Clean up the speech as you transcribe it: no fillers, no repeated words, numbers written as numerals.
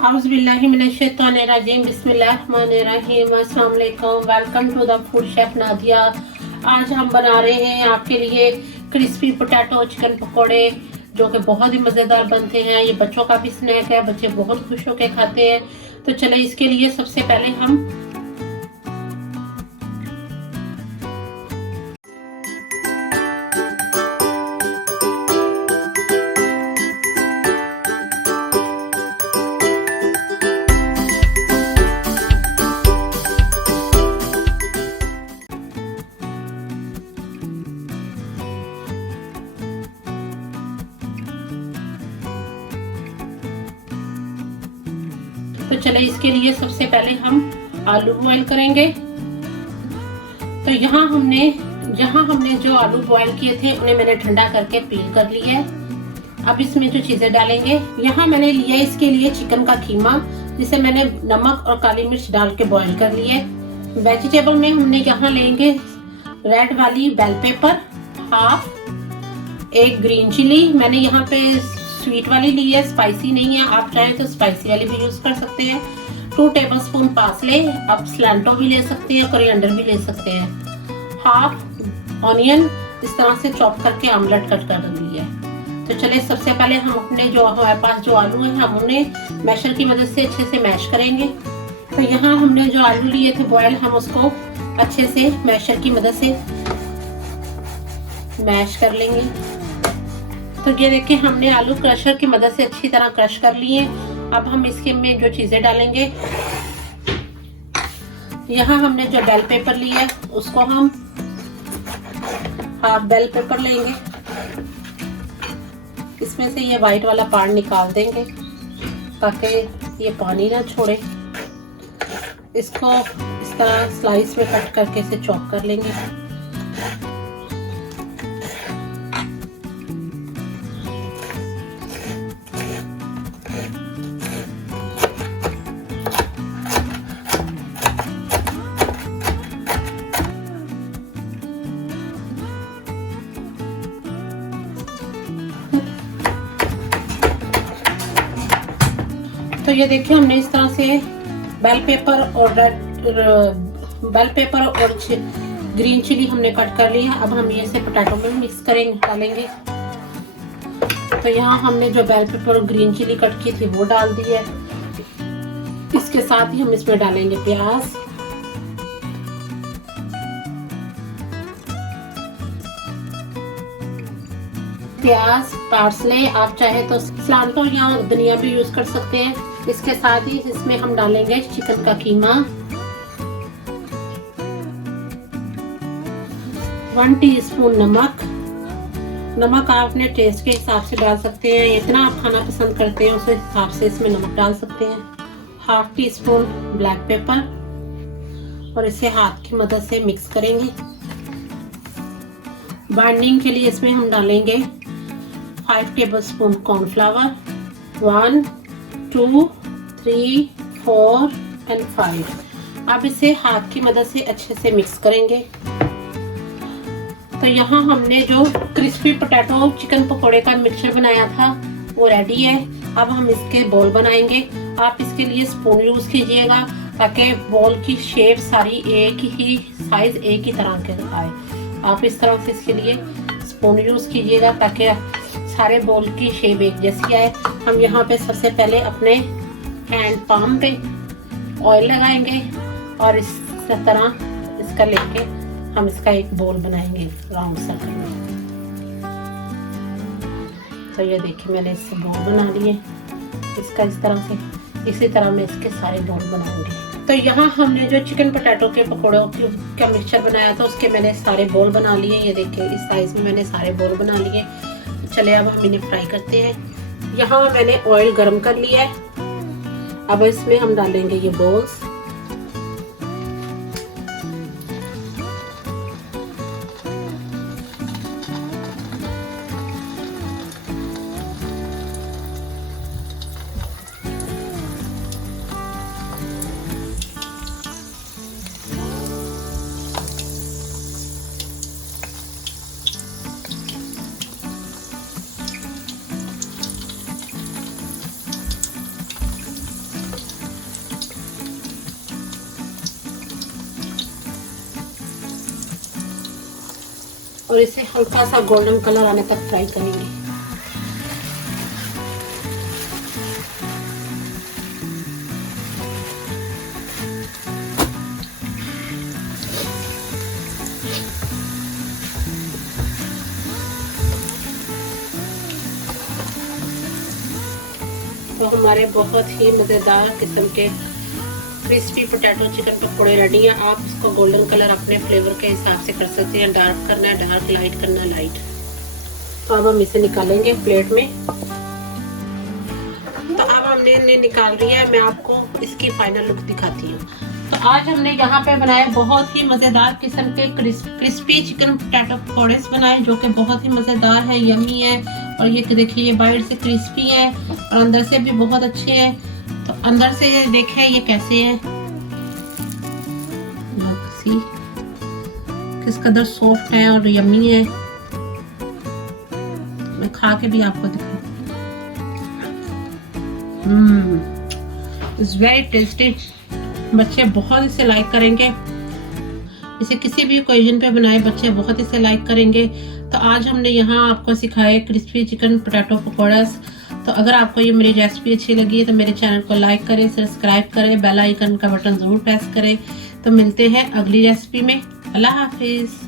औज़ुबिल्लाहिमिनश्शैतानिर्रजीम बिस्मिल्लाहिर्रहमानिर्रहीम अस्सलाम वालेकुम। Welcome to the food chef Nadia. आज हम बना रहे हैं आपके लिए क्रिस्पी पोटैटो चिकन पकोड़े, जो कि बहुत ही मज़ेदार बनते हैं। ये बच्चों का भी स्नैक है, बच्चे बहुत खुश होकर खाते हैं। तो चले इसके लिए सबसे पहले हम इसके लिए सबसे पहले हम आलू बॉईल करेंगे। तो जहां हमने जो आलू बॉईल किए थे उन्हें मैंने ठंडा करके पील कर लिया है। अब इसमें जो चीजें डालेंगे, यहाँ मैंने लिया इसके लिए चिकन का कीमा, जिसे मैंने नमक और काली मिर्च डाल के बॉईल कर लिया है। वेजिटेबल में हमने यहाँ लेंगे रेड वाली बेल पेपर, हाफ, एक ग्रीन चिली, मैंने यहाँ पे स्वीट वाली ली है, स्पाइसी नहीं है, आप चाहें तो स्पाइसी वाली भी यूज कर सकते हैं। 2 टेबलस्पून पार्सले, आप सिलेंटो भी ले सकते हैं, कोरिएंडर भी ले सकते हैं। हाफ ऑनियन इस तरह से चॉप करके आमलेट कट कर लिया है। तो चले सबसे पहले हम अपने जो हमारे पास जो आलू है हम उन्हें मैशर की मदद से अच्छे से मैश करेंगे। तो यहाँ हमने जो आलू लिए थे बॉयल, हम उसको अच्छे से मैशर की मदद से मैश कर लेंगे। तो ये देखिए हमने आलू क्रशर की मदद से अच्छी तरह क्रश कर लिए। अब हम इसके में जो चीजें डालेंगे, यहाँ हमने जो बेल पेपर लिया है उसको हम हाफ बेल पेपर लेंगे, इसमें से ये वाइट वाला पार्ट निकाल देंगे ताकि ये पानी ना छोड़े। इसको इस तरह स्लाइस में कट करके इसे चॉप कर लेंगे। तो ये देखिए हमने इस तरह से बेल पेपर और ग्रीन चिली हमने कट कर लिया। अब हम ये से पोटैटो में मिक्स करेंगे, डालेंगे। तो यहाँ हमने जो बेल पेपर और ग्रीन चिली कट की थी वो डाल दी है। इसके साथ ही हम इसमें डालेंगे प्याज, पार्सले, आप चाहे तो सिलांटो या धनिया भी यूज कर सकते हैं। इसके साथ ही इसमें हम डालेंगे चिकन का कीमा, 1 टीस्पून नमक आप अपने टेस्ट के हिसाब से डाल सकते हैं, इतना आप खाना पसंद करते हैं उस हिसाब से इसमें नमक डाल सकते हैं। Half tea spoon black pepper, और इसे हाथ की मदद से मिक्स करेंगे। बाइंडिंग के लिए इसमें हम डालेंगे 5 टेबलस्पून कॉर्नफ्लावर, 1, 2, 3, 4 एंड 5। अब इसे हाथ की मदद से अच्छे से मिक्स करेंगे। तो यहाँ हमने जो क्रिस्पी पोटैटो चिकन पकोड़े का मिक्सचर बनाया था वो रेडी है। अब हम इसके बॉल बनाएंगे। आप इसके लिए स्पून यूज कीजिएगा ताकि बॉल की शेप सारी एक ही साइज एक ही तरह के आए। आप इस तरह से इसके लिए स्पून यूज कीजिएगा ताकि सारे बॉल की शेप एक जैसी आए। हम यहाँ पे सबसे पहले अपने हैंड पाम पे ऑयल लगाएंगे और इस तरह इसका लेके हम इसका एक बॉल बनाएंगे राउंड सर्कल में। तो ये देखिए मैंने इससे बॉल बना लिए इसका इस तरह से। इसी तरह मैं इसके सारे बॉल बनाऊंगी। तो यहाँ हमने जो चिकन पोटैटो के पकौड़ों का मिक्सचर बनाया था उसके मैंने सारे बॉल बना लिए। ये देखिए इस साइज में मैंने सारे बॉल बना लिए। तो चले अब हम इन्हें फ्राई करते हैं। यहाँ मैंने ऑयल गर्म कर लिया है। अब इसमें हम डालेंगे ये बॉल्स। और इसे हल्का सा गोल्डन कलर आने तक फ्राई करेंगे। तो हमारे बहुत ही मज़ेदार किस्म के क्रिस्पी पोटैटो चिकन पकौड़े रेडी हैं। आप इसको गोल्डन कलर अपने फ्लेवर के हिसाब से कर सकते हैं। डार्क करना है डार्क, लाइट करना है लाइट। तो अब हम इसे निकालेंगे प्लेट में। तो अब हमने इन्हें निकाल लिया है। मैं आपको इसकी फाइनल लुक दिखाती हूँ। तो आज हमने यहाँ पे बनाए बहुत ही मज़ेदार किस्म के क्रिस्पी चिकन पोटैटो पकौड़े बनाए, जो कि बहुत ही मज़ेदार है, यमी है। और ये देखिए, ये बाहर से क्रिस्पी है और अंदर से भी बहुत अच्छे हैं। तो अंदर से देखें ये कैसे है, किस कदर सॉफ्ट है और यमी है। मैं खा के भी आपको दिखाऊं। It's very tasty. बच्चे बहुत इसे लाइक करेंगे। इसे किसी भी ओकेजन पे बनाए, बच्चे बहुत इसे लाइक करेंगे। तो आज हमने यहाँ आपको सिखाए क्रिस्पी चिकन पोटैटो पकौड़ास। तो अगर आपको ये मेरी रेसिपी अच्छी लगी तो मेरे चैनल को लाइक करें, सब्सक्राइब करें, बेल आइकन का बटन ज़रूर प्रेस करें। तो मिलते हैं अगली रेसिपी में। अल्लाह हाफिज़।